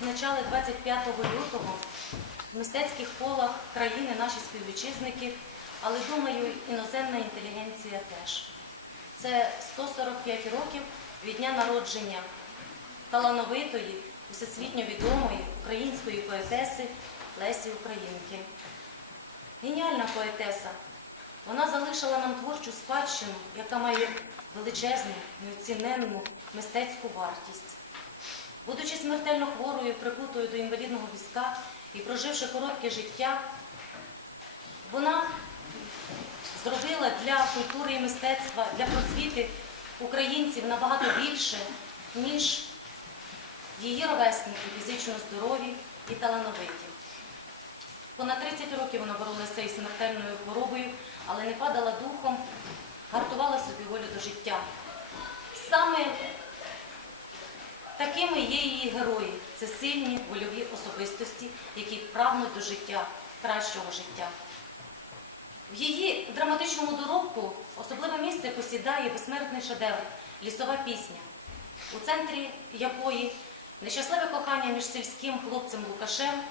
відзначали 25 лютого в мистецьких колах країни наші співвітчизники, але думаю, іноземна інтелігенція теж. Це 145 років від дня народження талановитої, всесвітньо відомої української поетеси Лесі Українки. Геніальна поетеса. Вона залишила нам творчу спадщину, яка має величезну, неоціненну мистецьку вартість. Будучи смертельно хворою, прикутою до інвалідного візка і проживши коротке життя, вона зробила для культури і мистецтва, для просвіти українців набагато більше, ніж її ровесники фізично здорові і талановиті. Понад 30 років вона боролася із смертельною хворобою, але не падала духом, гартувала собі волю до життя. Саме такими є її герої. Це сильні вольові особистості, які прагнуть до життя, кращого життя. В її драматичному доробку особливе місце посідає безсмертний шедевр Лісова пісня, у центрі якої нещасливе кохання між сільським хлопцем Лукашем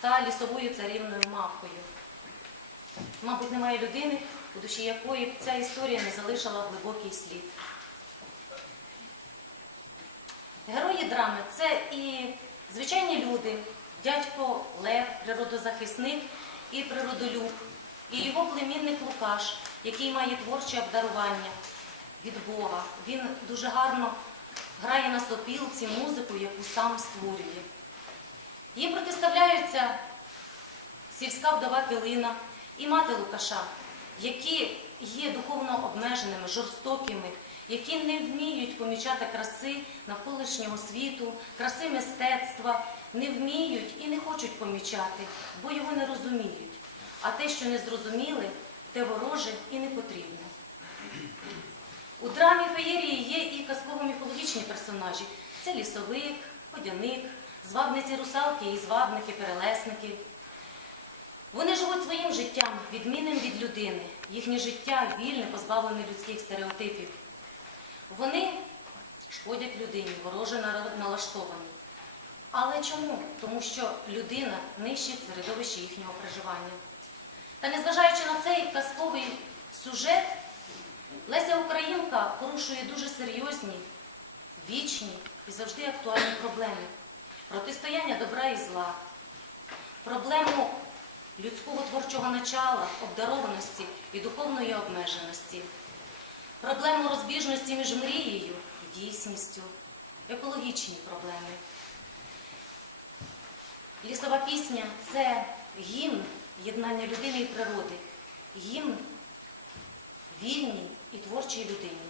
та лісовою царівною мавкою. Мабуть, немає людини, у душі якої б ця історія не залишила глибокий слід. Герої драми це і звичайні люди, дядько Лев, природозахисник і природолюб, і його племінник Лукаш, який має творче обдарування від Бога. Він дуже гарно грає на сопілці музику, яку сам створює. Їм протиставляються сільська вдова Килина і мати Лукаша, які є духовно обмеженими, жорстокими, які не вміють помічати краси навколишнього світу, краси мистецтва, не вміють і не хочуть помічати, бо його не розуміють. А те, що не зрозуміли, те вороже і не потрібне. У драмі феєрії є і казково-міфологічні персонажі. Це лісовик, водяник, звабниці русалки і звабники, перелесники. Вони живуть своїм життям, відмінним від людини. Їхнє життя вільне, позбавлене людських стереотипів. Вони шкодять людині, вороже налаштовані. Але чому? Тому що людина нищить середовище їхнього проживання. Та незважаючи на цей казковий сюжет, Леся Українка порушує дуже серйозні, вічні і завжди актуальні проблеми. Протистояння добра і зла, проблему людського творчого начала, обдарованості і духовної обмеженості, проблему розбіжності між мрією і дійсністю, екологічні проблеми. Лісова пісня це гімн єднання людини і природи, гімн вільній і творчій людині.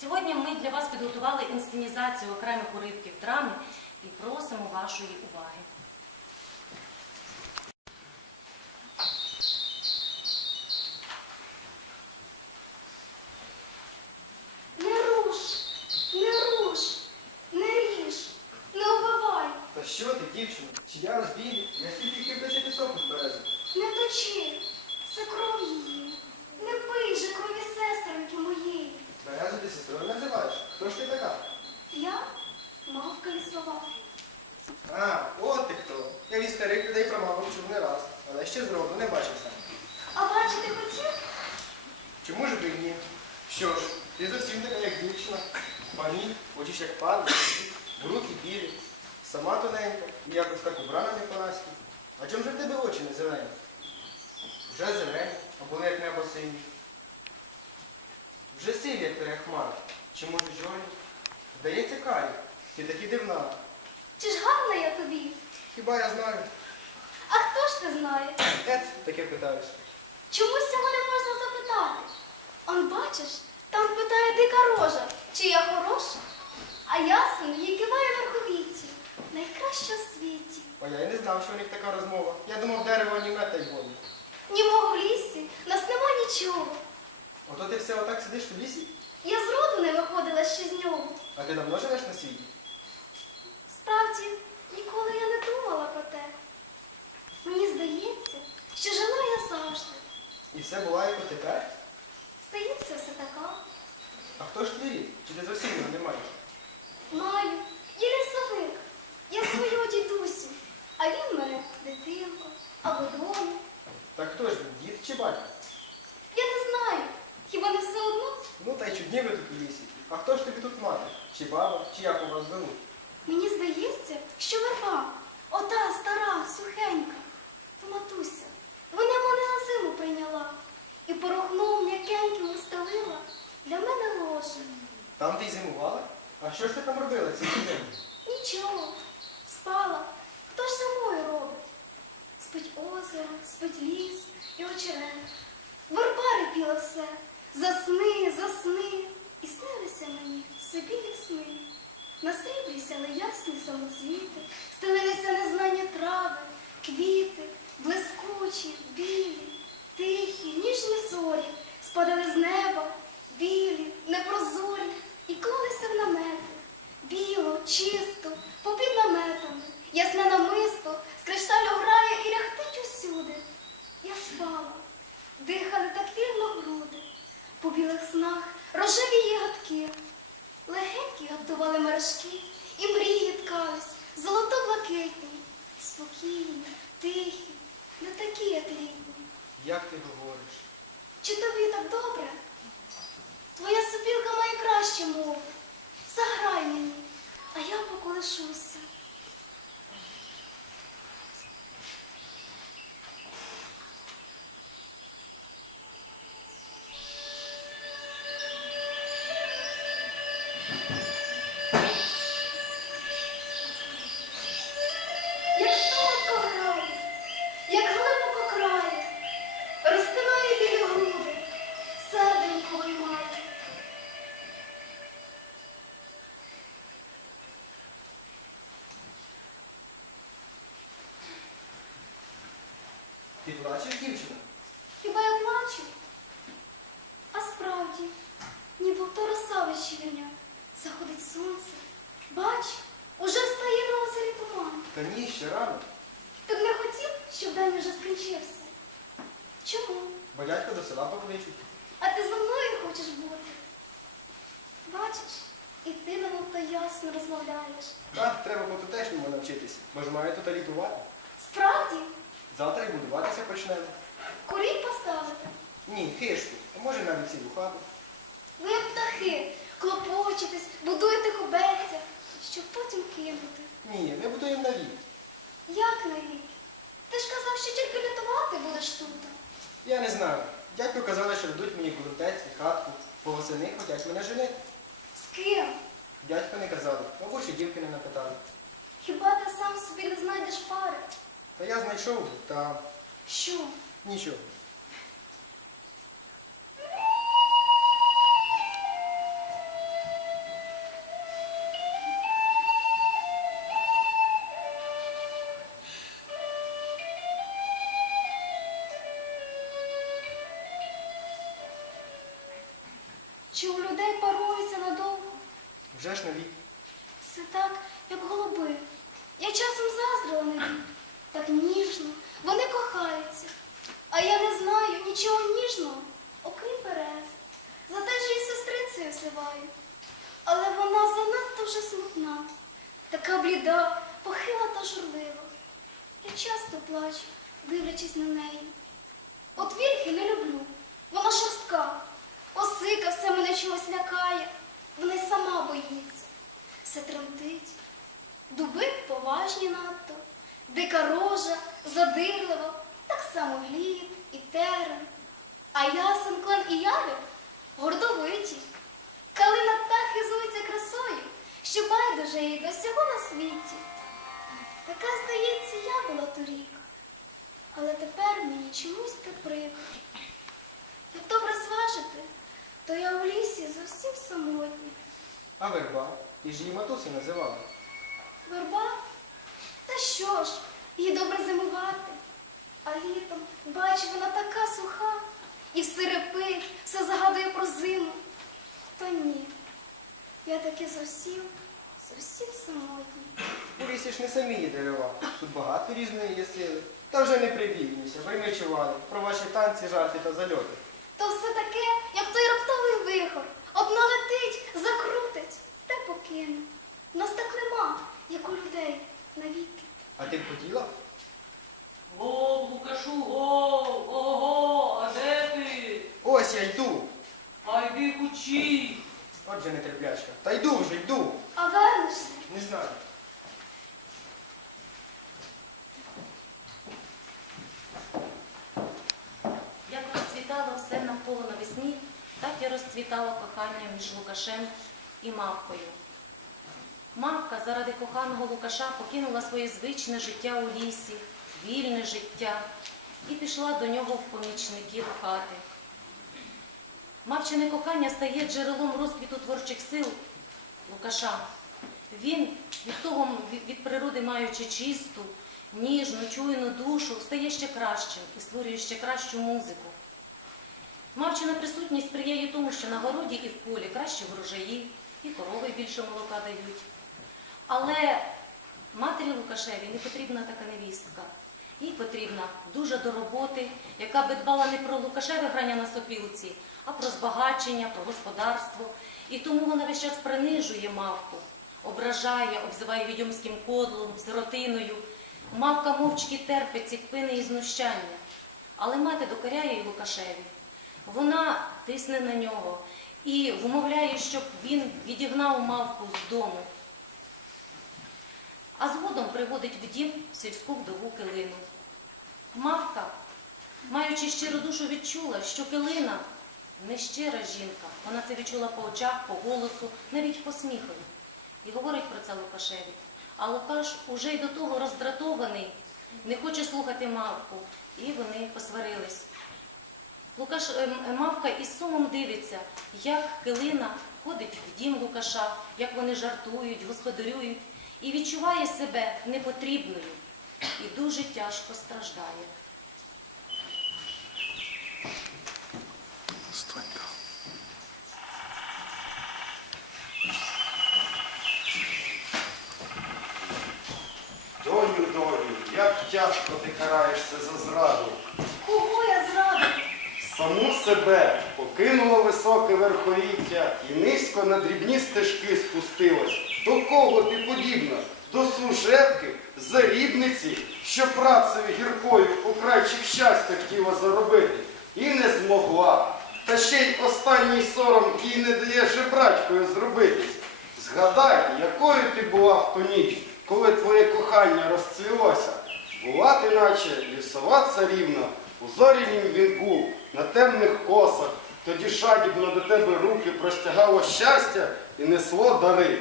Сьогодні ми для вас підготували інсценізацію окремих уривків драми і просимо вашої уваги. Не руш, не руш, не ріж, не убивай, Та що ти, дівчино? Чи я розбій? Я тільки кипячи пісок з берези. не точи, це кров її. Не пий же крові сестринки моєї. Березу ти сестрою називаєш? Хто ж ти така? Я мавка лісова. А, от ти хто. Я від старих людей про маму чув не раз, але ще зроду не бачив сам. А бачити хотів? Чому ж ви ні? Що ж, ти зовсім така, як дівчина. Пані, хочеш як пан, руки білі, сама тоненька, і якось так убрана не по-наськи. А чому ж в тебе очі не зелені? Вже зелені, а були як небо сині. Вже сиві, як перехмар. Жолі? Здається, карі, ти таки дивна. Чи ж гарна я тобі? Хіба я знаю? А хто ж ти знає? Ет, таке питаєш. Чомусь цього не можна запитати. Он бачиш, там питає дика рожа, чи я хороша, а ясен їй киває верховіці. Найкраща в світі. А я й не знав, що у них така розмова. Я думав, дерево німе та й воду. Німого в лісі, нас нема нічого. Ото ти все отак сидиш в лісі, я з роду не виходила ще з нього. А ти давно живеш на світі? Справді, ніколи я не думала про те. Мені здається, що жила я завжди. І все буває по тепер? Здається, все така. А хто ж твій? Чи ти зовсім його не маєш? Маю. Я лісовик. Я свою дідусю. А він мене дитинко або доню. Так хто ж він, дід чи батько? Баба, чи як у вас звуть? Мені здається, що верба, ота стара, сухенька, то матуся. Вона мене на зиму прийняла і порохном м'якеньким устелила для мене ложе. Там ти й зимувала? А що ж ти там робила ці дні? Нічого, спала. Хто ж зимою робить? Спить озеро, спить ліс і очерет. Верба репіла все. Засни, засни. І снилися мені собі сни. На сріблі сяли ясні самоцвіти, стелилися незнані трави, квіти, блискучі, білі, тихі, ніжні зорі, спадали з неба, білі, непрозорі, і клалися в намети. Біло, чисто, до. А ти зі мною хочеш бути? Бачиш, і ти немов то ясно розмовляєш. Так, треба по тутешньому навчитись, бо ж маю тут літувати. Справді, Завтра й будуватися почнемо. курінь поставити. Ні, хишку, а може навіть цілу хату. Ви як птахи, клопочетесь, будуєте кубельця, щоб потім кинути. Ні, ми будуємо навік. Як навік? Ти ж казав, що тільки лютувати будеш тут. Я не знаю. Дядько казали, що дадуть мені ґрунтець і хатку. По восени хочуть мене женити. З ким? Дядько не казали, мабуть, ще дівки не напитали. Хіба ти сам собі не знайдеш пари? Та я знайшов, та Що? нічого. Зливаю. Але вона занадто вже смутна, така бліда, похила та журлива. Я часто плачу, дивлячись на неї. От вільхи не люблю, вона шорстка. Осика все мене чогось лякає, вона й сама боїться. Все тремтить. Дуби поважні надто, дика рожа, задирлива, так само гліб і терен. А ясен клен і явір гордовиті. Калина так хизується красою, що байдуже їй до всього на світі. Така, здається, я була торік. Але тепер мені чомусь прикро. Як добре зважити, то я у лісі зовсім самотня. А верба? Ти ж її матусі називала. Верба? Та що ж, їй добре зимувати. А літом, бачу, вона така суха, і все репить, все загадує про зиму. Та ні, я таки зовсім, зовсім самотня. У лісі ж не самі є дерева. Тут багато різної є сили. Та вже не прибігнуся, бо й ми чували про ваші танці, жарти та зальоти. То все таке, як той раптовий вихор. Одна летить, закрутить, та покине. Нас так нема, як у людей навіки. А ти б хотіла? Гов, Лукашу, гов, ого, а де ти? Ось я йду. А йди кучі. Отже, нетерплячка. Та йду вже, йду. А вернешся? Не знаю. Як розцвітало все навколо навесні, так і розцвітало кохання між Лукашем і Мавкою. Мавка заради коханого Лукаша покинула своє звичне життя у лісі, вільне життя, і пішла до нього в помічники до хати. Мавчине кохання стає джерелом розквіту творчих сил Лукаша. Він від того, від- природи маючи чисту, ніжну, чуйну душу, стає ще кращим і створює ще кращу музику. Мавчина присутність сприяє тому, що на городі і в полі кращі врожаї, і корови більше молока дають. Але матері Лукашеві не потрібна така невістка. Їй потрібна дуже до роботи, яка би дбала не про Лукашеве грання на сопілці, а про збагачення, про господарство. І тому вона весь час принижує мавку, ображає, обзиває відьомським кодлом, сиротиною. Мавка мовчки терпить ці кпини і знущання. Але мати докоряє й Лукашеві. Вона тисне на нього і вмовляє, щоб він відігнав мавку з дому. А згодом приводить в дім сільську вдову Килину. Мавка, маючи щиру душу, відчула, що Килина не щира жінка. Вона це відчула по очах, по голосу, навіть по сміхові. І говорить про це Лукашеві. А Лукаш уже й до того роздратований, не хоче слухати мавку, і вони посварились. Лукаш ем, е, мавка із сумом дивиться, як килина ходить в дім Лукаша, як вони жартують, господарюють, і відчуває себе непотрібною і дуже тяжко страждає. Доню, доню, як тяжко ти караєшся за зраду. Кого я зрадив? Саму себе покинула високе верховіття і низько на дрібні стежки спустилась. До кого ти подібна? До служебки, зарібниці, що працею гіркою украйчик щастя хотіла заробити. І не змогла. Та ще й останній сором їй не дає жебрачкою зробитись. Згадай, якою ти була в ту ніч, коли твоє кохання розцвілося. Була ти наче лісова царівна, у зорянім вінку, на темних косах, тоді жадібно до тебе руки простягало щастя і несло дари.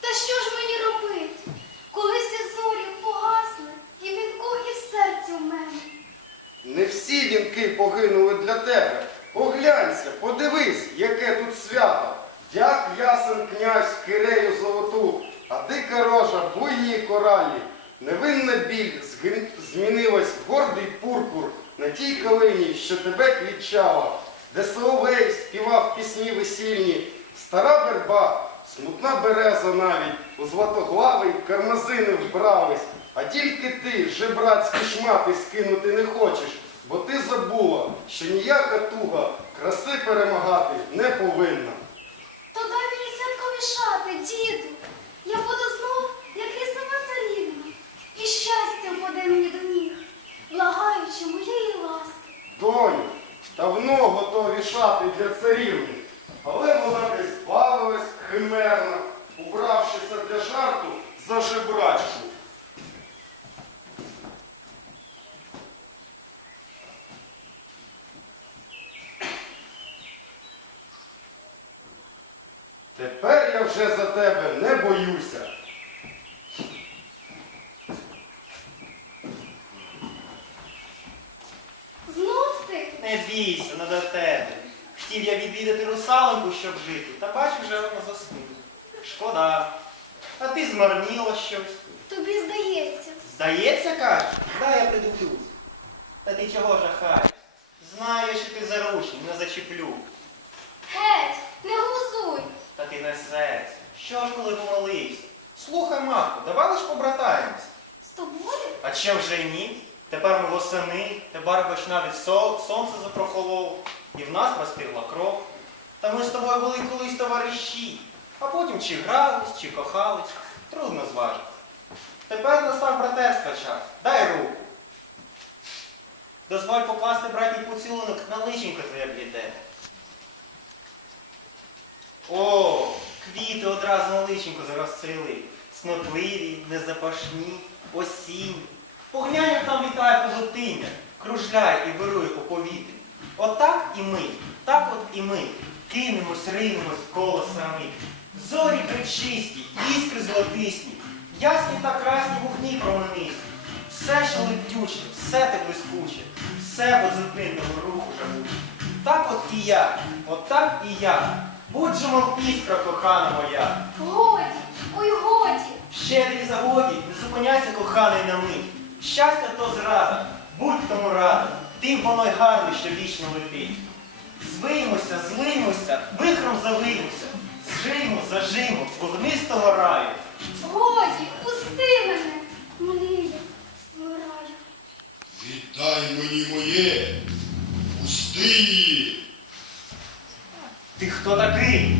Та що ж мені робити? Коли всі зорі погасли, і вінку, і в серці в мене. Не всі вінки погинули для тебе. Поглянься, подивись, яке тут свято. Дяк ясен князь кирею золоту, а дика рожа буйній коралі. Невинна біль змінилась гордий пурпур на тій калині, що тебе квітчала, де соловей співав пісні весільні, стара верба, смутна береза навіть, у златоглавий кармазини вбрались, а тільки ти жебрацькі шмати скинути не хочеш, бо ти забула, що ніяка туга краси перемагати не повинна. То дай мені святкові шати, діду. Я буду знов, як лісова царівна. І щастя мені до ніг, благаючи моєї ласки. Доню, давно готові шати для царівни, але вона десь бавилась химерно, убравшися для жарту за жебрачку. Тепер я вже за тебе не боюся. Знов ти? Не бійся, не до тебе. Хотів я відвідати русалоньку, щоб жити, та бачу, вже вона заснула. Шкода. А ти змарніла щось. Тобі здається. Здається, кажеш? Дай я придивлюсь. Та ти чого жахаєш? Знаю, що ти заручний, не зачеплю. Геть, не глузуй. Та ти не серце. Що ж, коли помолився? Слухай, матку, давай лиш побратаємось. З тобою? А що вже й ні? Тепер ми восени, тепер бач навіть сонце і в нас простигла кров. Та ми з тобою були колись товариші, а потім чи грались, чи кохались, трудно зважити. Тепер настав братерства час, дай руку. Дозволь покласти братній поцілунок на личенько твоє бліде. О, квіти одразу на личинку розцвіли. Цнотливі, незапашні, осінні. Поглянь, як там літає павутиння, кружляє і вирує по повітрі. Отак і ми, так от і ми. Кинемось, ринемось коло самі. Зорі причисті, іскри золотисні, ясні та красні вогні променисті. Все, що летюче, все те блискуче, все безупинного руху жагуче. Так от і я, от так і я. Будь же мов іскра, кохана моя. Годі, ой, годі. В щедрій загоді не зупиняйся, коханий на мить. Щастя то зрада, будь тому рада, тим воно й гарне, що вічно летить. Звиймося, злиймося, вихром завиймося, зжиймо, зажимо, вогнистого раю. Годі, пусти мене. Млію, вмираю. Віддай мені моє, пусти її. Ти хто такий?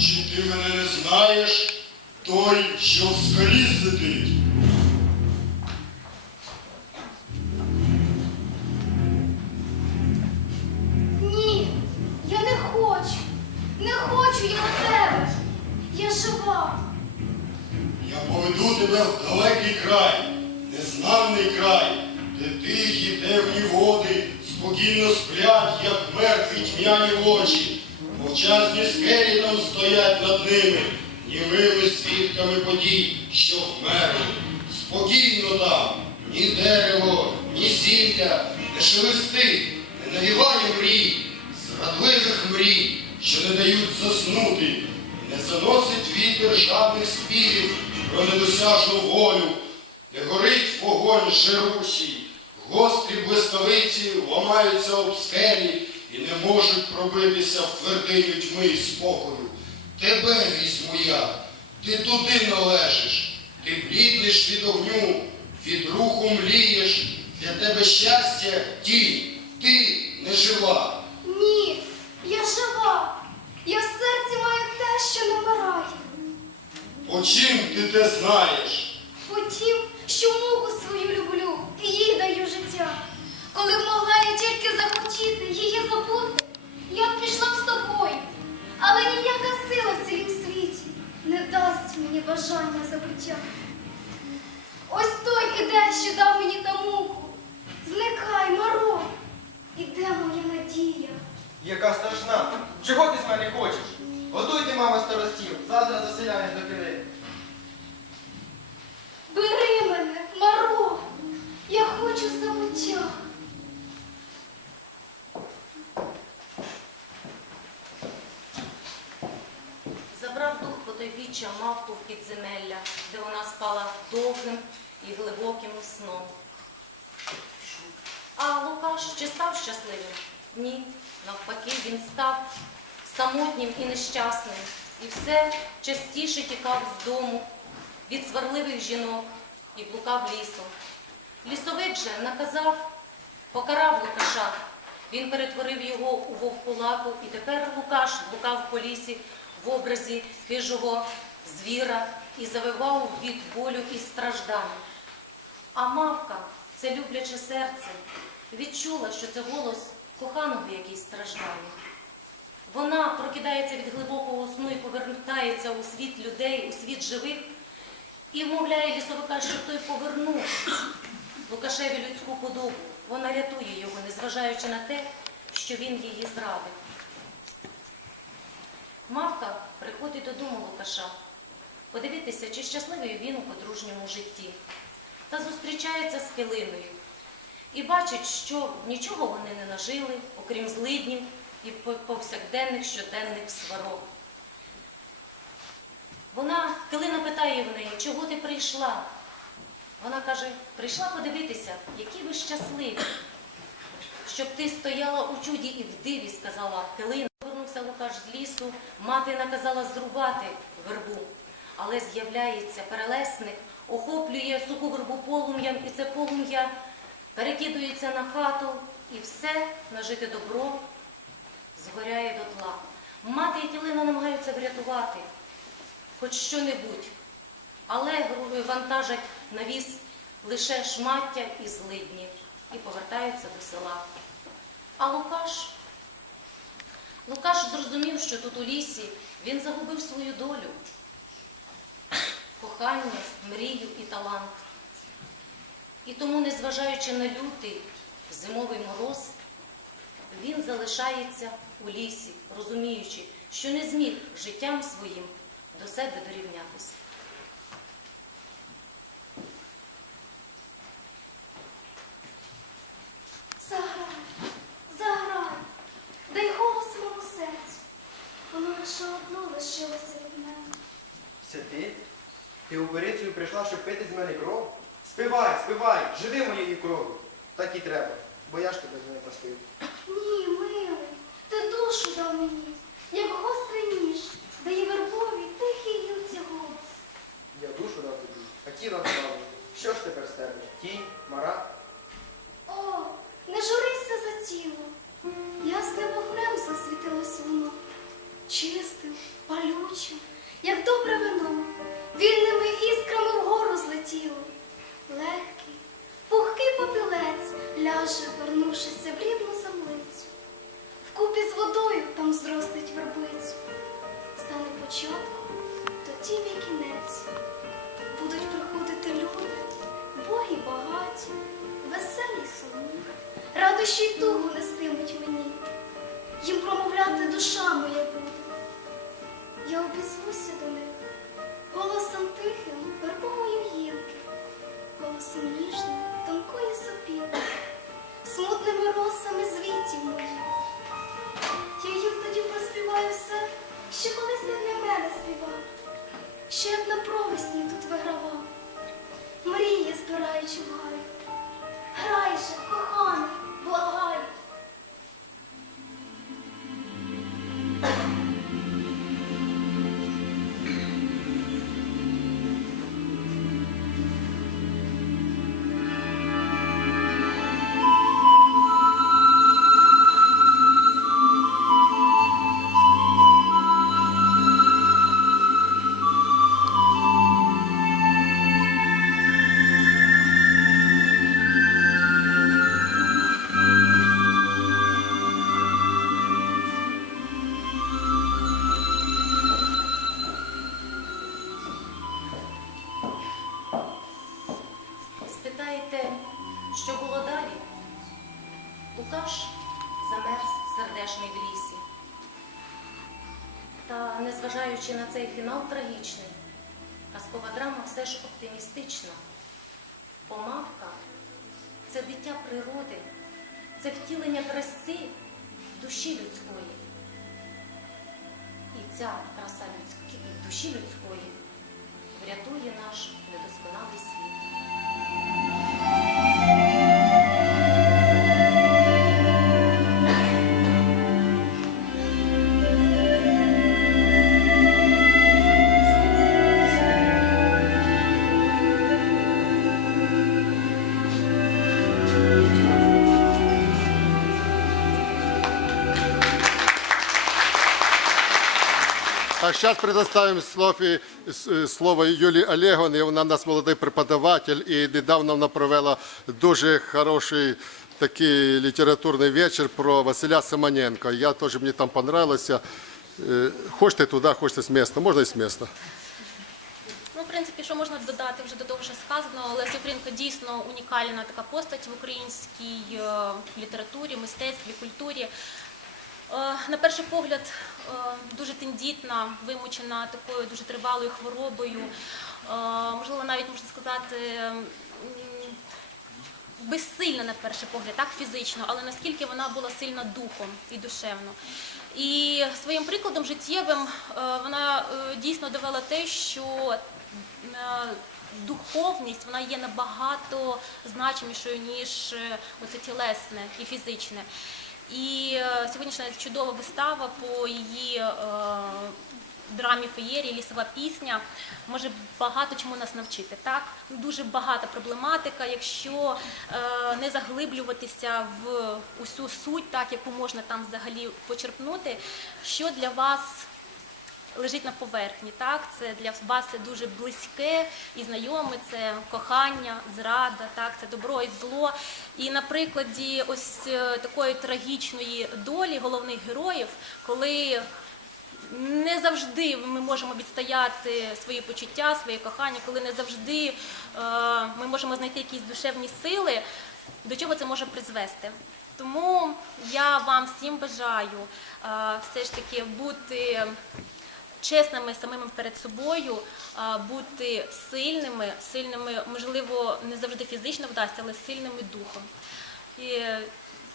Чи ти мене не знаєш? Той, що в скалі сидить. Хочу я до тебе. Я жива. Я поведу тебе в далекий край, незнаний край, де тихі темні води спокійно сплять, як мертві тьмяні очі. Мовчазні скелі там стоять над ними, німими свідками подій, що вмерли. Спокійно там, ні дерево, ні зілля, не шелестить, не навіває мрій, зрадливих мрій, що не дають заснути, не заносить вітер жадних співів про недосяжну волю, де горить вогонь жирущий, гострі блискавиці ламаються об скелі і не можуть пробитися в твердиню тьми і спокою. Тебе візьму я, ти туди належиш, ти бліднеш від огню, від руху млієш, для тебе щастя тінь, ти не жива. Ні, я жива. Я в серці маю те, що не вмирає. По чим ти те знаєш? Потім, що і нещасним, і все частіше тікав з дому від сварливих жінок і блукав лісом. Лісовик же наказав, покарав Лукаша. Він перетворив його у вовкулаку, і тепер Лукаш блукав по лісі в образі хижого звіра і завивав від болю і страждань. А мавка, це любляче серце, відчула, що це голос коханого, який страждає. Вона прокидається від глибокого сну і повертається у світ людей, у світ живих, і вмовляє лісовика, щоб той повернув Лукашеві людську подобу. Вона рятує його, незважаючи на те, що він її зрадив. Мавка приходить додому Лукаша, подивитися, чи щасливий він у подружньому житті, та зустрічається з килиною і бачить, що нічого вони не нажили, окрім злиднів і повсякденних щоденних сварок. Вона, килина питає в неї, чого ти прийшла? Вона каже, прийшла подивитися, які ви щасливі, щоб ти стояла у чуді і в диві, сказала Килина. Повернувся Лукаш з лісу, мати наказала зрубати вербу. Але з'являється перелесник, охоплює суху вербу полум'ям, і це полум'я перекидується на хату, і все нажите добро згоряє дотла. Мати і Килина намагаються врятувати хоч що-небудь, але вантажать на віз лише шмаття і злидні і повертаються до села. А Лукаш, Лукаш зрозумів, що тут у лісі він загубив свою долю, кохання, мрію і талант. І тому, незважаючи на лютий зимовий мороз, він залишається у лісі, розуміючи, що не зміг життям своїм до себе дорівнятися. Заграй, заграй, дай голос моєму серцю. Воно лише одно лишилося від мене. Це ти? Ти у Борицю прийшла, щоб пити з мене кров? Співай, співай, живи моєю кров'ю. Так і треба, бо я ж тебе з нею простив. Ні, милий, ти душу дав мені, як гострий ніж, дає вербові тихий лються голос. Я душу дав тобі, а тіло не дав. Що ж тепер з тебе? Тінь, мара? О, не журися за тіло. Ясним вогнем засвітилось воно, чистим, палючим, як добре вино, вільними іскрами вгору злетіло. Легкий, попілець ляже, вернувшися в рідну землицю. Вкупі з водою там зростить вербицю. Стане початком, тоді і кінець. Будуть приходити люди, боги багаті, веселі сумні, радощі й тугу нестимуть мені, їм промовляти душа моя буде. Я обізвуся до них голосом тихим вербовою гілки, голосом ніжним тонкої сопілки, смутними росами звітів моїх. Я їм тоді проспіваю все, що колись не для мене співав, що як на провесні тут вигравав, мрії збираючи в гаю. Грай же, коханий, благаю. Сердешний в лісі. Та, незважаючи на цей фінал трагічний, казкова драма все ж оптимістична. Бо мавка це дитя природи, це втілення краси душі людської. І ця краса людської, душі людської врятує наш недосконалий світ. Сейчас предоставим слові- с- слово Юлії Олеговні. Вона у нас молодий преподаватель і недавно вона провела дуже хороший такий літературний вечір про Василя Симоненка. Я теж мені там понравилося. Е, Хочете туди, хочете з міста. Можна і з міста. Ну, в принципі, що можна додати вже до того, що сказано, Леся Українка дійсно унікальна така постать в українській е, літературі, мистецтві, культурі. Е, На перший погляд, е, дуже тендітна, вимучена такою дуже тривалою хворобою. Е, Можливо, навіть можна сказати, безсильна на перший погляд, так фізично, але наскільки вона була сильна духом і душевно. І своїм прикладом життєвим вона дійсно довела те, що духовність вона є набагато значимішою, ніж оце тілесне і фізичне. І е, сьогоднішня чудова вистава по її е, драмі феєрі, лісова пісня може багато чому нас навчити. Так дуже багата проблематика, якщо е, не заглиблюватися в усю суть, так яку можна там взагалі почерпнути, що для вас лежить на поверхні. Так, це для вас це дуже близьке і знайоме. Це кохання, зрада, так, це добро і зло. І на прикладі ось е, такої трагічної долі головних героїв, коли не завжди ми можемо відстояти свої почуття, своє кохання, коли не завжди е, ми можемо знайти якісь душевні сили, до чого це може призвести. Тому я вам всім бажаю е, все ж таки бути чесними самими перед собою, бути сильними, сильними, можливо, не завжди фізично вдасться, але сильними духом. І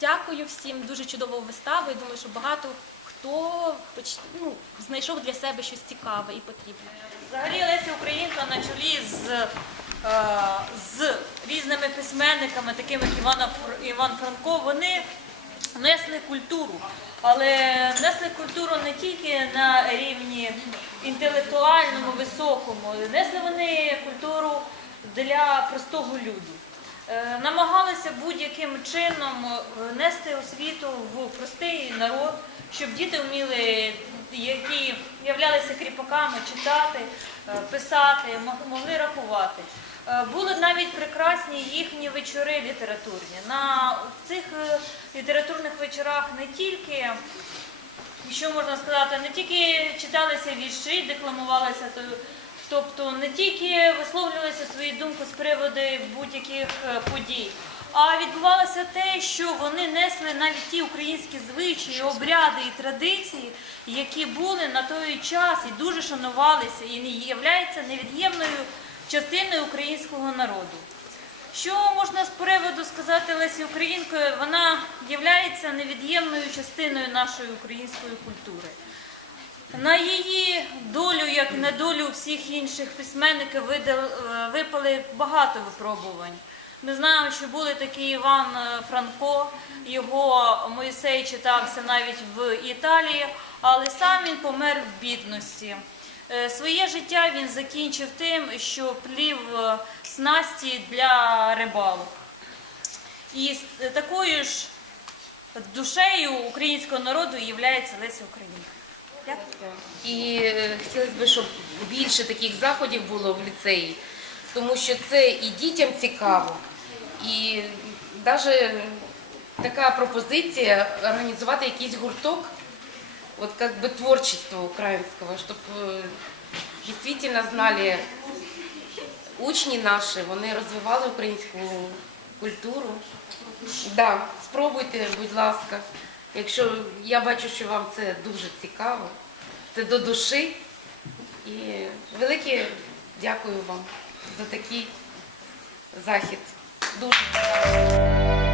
дякую всім, дуже чудову виставу. І думаю, що багато хто ну, знайшов для себе щось цікаве і потрібне. Взагалі Леся Українка на чолі з, е, з різними письменниками, такими як Іван Франко, вони несли культуру. Але несли культуру не тільки на рівні інтелектуальному, високому, несли вони культуру для простого люду. Е, Намагалися будь-яким чином е, нести освіту в простий народ, щоб діти вміли, які являлися кріпаками, читати, е, писати, могли рахувати. Були навіть прекрасні їхні вечори літературні. На цих літературних вечорах не тільки що можна сказати, не тільки читалися вірші, декламувалися, тобто не тільки висловлювалися свої думки з приводу будь-яких е, подій, а відбувалося те, що вони несли навіть ті українські звичаї, обряди і традиції, які були на той час і дуже шанувалися, і не являються невід'ємною частиною українського народу. Що можна з приводу сказати Лесі Українкою? Вона є невід'ємною частиною нашої української культури. На її долю, як на долю всіх інших письменників, е, випали багато випробувань. Ми знаємо, що були такі Іван е, Франко, його Моїсей читався навіть в Італії, але сам він помер в бідності. Е, Своє життя він закінчив тим, що плів е, снасті для рибалок. І е, такою ж душею українського народу є Леся Українка. І хотілося б, щоб більше таких заходів було в ліцеї, тому що це і дітям цікаво, і навіть така пропозиція організувати якийсь гурток, от как бы творчества українського, щоб е, дійсно знали учні наші, вони розвивали українську культуру. Да, спробуйте, будь ласка. Якщо я бачу, що вам це дуже цікаво, це до душі. І велике дякую вам за такий захід. Дуже.